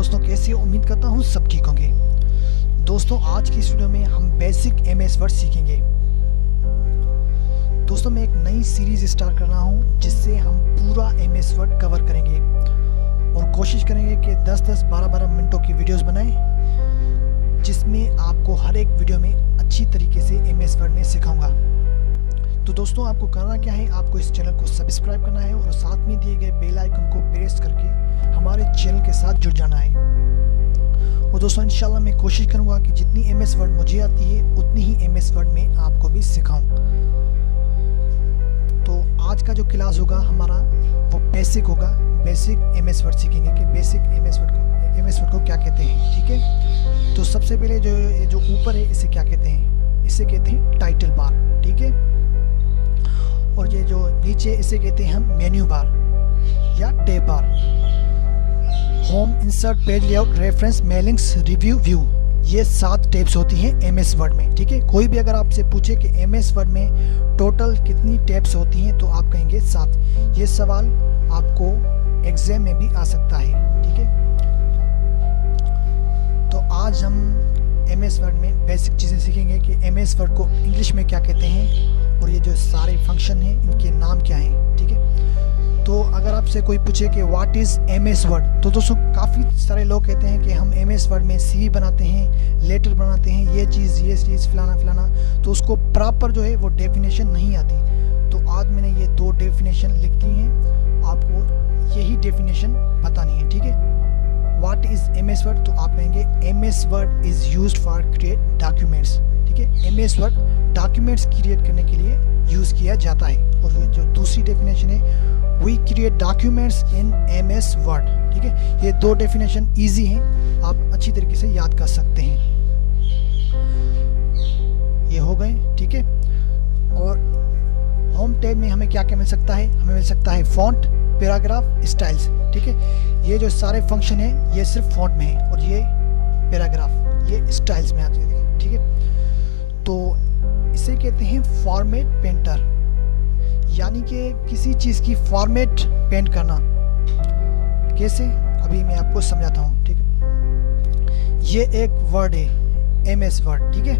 दोस्तों कैसे हो? उम्मीद करता हूँ सब ठीक होंगे। दोस्तों आज की इस वीडियो में हम बेसिक एमएस वर्ड सीखेंगे। दोस्तों मैं एक नई सीरीज स्टार्ट कर रहा हूँ जिससे हम पूरा एमएस वर्ड कवर करेंगे और कोशिश करेंगे कि 10-10, 12-12 मिनटों की वीडियोस बनाएं जिसमें आपको हर एक वीडियो में अच्छी तरीके से एमएस वर्ड में सिखाऊंगा। तो दोस्तों आपको करना क्या है, आपको इस चैनल को सब्सक्राइब करना है और साथ में दिए गए बेल आइकन को प्रेस करके हमारे चैनल के साथ जुड़ जाना है। और दोस्तों इंशाल्लाह मैं कोशिश करूंगा कि जितनी एमएस वर्ड मुझे आती है उतनी ही एमएस वर्ड में आपको भी सिखाऊं। तो आज का जो क्लास होगा हमारा वो बेसिक होगा। बेसिक एमएस वर्ड सीखेंगे कि बेसिक एमएस वर्ड को क्या कहते हैं। ठीक है, तो सबसे पहले जो ऊपर है इसे क्या कहते हैं? इसे कहते हैं टाइटल बार। ठीक है, और ये जो नीचे इसे कहते हैं हम मेन्यू बार या tab bar. Home, insert, page layout, reference, mailings, review, view, ये 7 टैब्स होती हैं एमएस वर्ड में। ठीक है, कोई भी अगर आपसे पूछे कि एमएस वर्ड में टोटल कितनी टैब्स होती हैं तो आप कहेंगे 7। ये सवाल आपको एग्जाम में भी आ सकता है। ठीक है, तो आज हम एमएस वर्ड में बेसिक चीज़ें सीखेंगे कि एमएस वर्ड को इंग्लिश में क्या कहते हैं और ये जो सारे फंक्शन हैं इनके नाम क्या हैं। ठीक है, तो अगर आपसे कोई पूछे कि व्हाट इज़ एमएस वर्ड, तो दोस्तों काफ़ी सारे लोग कहते हैं कि हम एमएस वर्ड में सीवी बनाते हैं, लेटर बनाते हैं, ये चीज़ फलाना, तो उसको प्रॉपर जो है वो डेफिनेशन नहीं आती। तो आज मैंने ये 2 डेफिनेशन लिख दी हैं, आपको यही डेफिनेशन बतानी है। ठीक है, व्हाट इज़ एमएस वर्ड, तो आप कहेंगे MS word is used for create documents. ठीक है, एमएस वर्ड डॉक्यूमेंट्स क्रिएट करने के लिए यूज़ किया जाता है। और ये जो दूसरी डेफिनेशन है, we create documents in MS Word. ठीक है, ये 2 डेफिनेशन इजी हैं, आप अच्छी तरीके से याद कर सकते हैं। ये हो गए। ठीक है, और होम टैब में हमें क्या क्या मिल सकता है? हमें मिल सकता है फॉन्ट, पैराग्राफ, स्टाइल्स। ठीक है, ये जो सारे फंक्शन हैं ये सिर्फ फॉन्ट में है और ये पैराग्राफ ये स्टाइल्स में आते हैं। ठीक है, तो इसे कहते हैं फॉर्मेट पेंटर, यानी कि किसी चीज़ की फॉर्मेट पेंट करना। कैसे, अभी मैं आपको समझाता हूँ। ठीक है, ये एक वर्ड है एमएस वर्ड। ठीक है,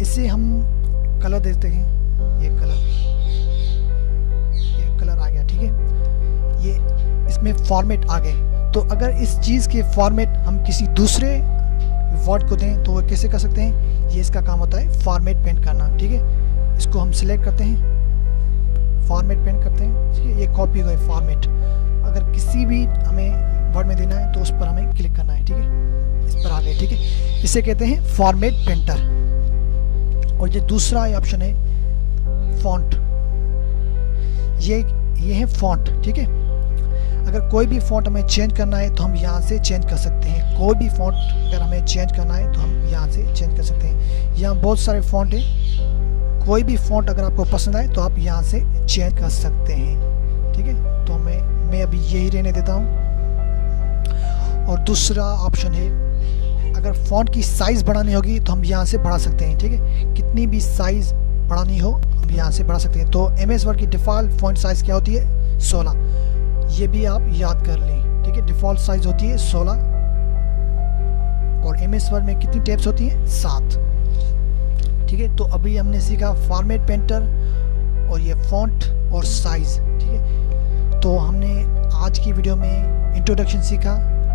इसे हम कलर देते हैं, ये कलर आ गया। ठीक है, ये इसमें फॉर्मेट आ गए। तो अगर इस चीज़ के फॉर्मेट हम किसी दूसरे वर्ड को दें तो वो कैसे कर सकते हैं? ये इसका काम होता है फॉर्मेट पेंट करना। ठीक है, इसको हम सिलेक्ट करते हैं, फॉर्मेट पेंट करते हैं। ठीक है, ये कॉपी हो गई फॉर्मेट। अगर किसी भी हमें वर्ड में देना है तो उस पर हमें क्लिक करना है। ठीक है, इस पर आ गए। ठीक है, इसे कहते हैं फॉर्मेट पेंटर। और ये दूसरा ऑप्शन है फॉन्ट, ये है फॉन्ट। ठीक है, अगर कोई भी फॉन्ट हमें चेंज करना है तो हम यहाँ से चेंज कर सकते हैं। कोई भी फॉन्ट अगर हमें चेंज करना है तो हम यहाँ से चेंज कर सकते हैं। यहाँ बहुत सारे फॉन्ट हैं, कोई भी फॉन्ट अगर आपको पसंद आए तो आप यहाँ से चेंज कर सकते हैं। ठीक है, तो मैं अभी यही रहने देता हूँ। और दूसरा ऑप्शन है, अगर फॉन्ट की साइज़ बढ़ानी होगी तो हम यहाँ से बढ़ा सकते हैं। ठीक है, कितनी भी साइज़ बढ़ानी हो हम यहाँ से बढ़ा सकते हैं। तो एमएस वर्ड की डिफ़ॉल्ट फॉन्ट साइज़ क्या होती है? 16। ये भी आप याद कर लें। ठीक है, डिफ़ॉल्ट साइज़ होती है 16। और एमएस वर्ड में कितनी टैब्स होती हैं? 7। ठीक है, तो अभी हमने सीखा फॉर्मेट पेंटर और ये फॉन्ट और साइज़। ठीक है, तो हमने आज की वीडियो में इंट्रोडक्शन सीखा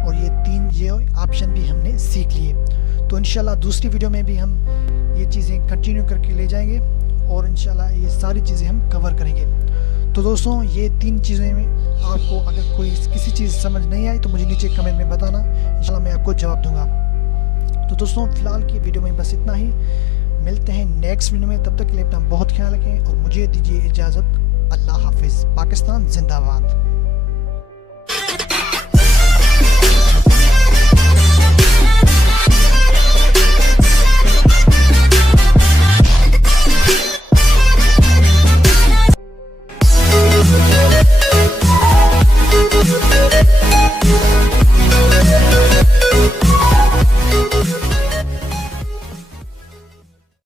और ये 3 ये ऑप्शन भी हमने सीख लिए। तो इंशाल्लाह दूसरी वीडियो में भी हम ये चीज़ें कंटिन्यू करके ले जाएंगे और इंशाल्लाह ये सारी चीज़ें हम कवर करेंगे। तो दोस्तों ये 3 चीज़ें में आपको अगर कोई किसी चीज़ समझ नहीं आई तो मुझे नीचे कमेंट में बताना, इंशाल्लाह मैं आपको जवाब दूंगा। तो दोस्तों फ़िलहाल की वीडियो में बस इतना ही, मिलते हैं नेक्स्ट वीडियो में। तब तक के लिए अपना बहुत ख्याल रखें और मुझे दीजिए इजाज़त। अल्लाह हाफिज़। पाकिस्तान जिंदाबाद।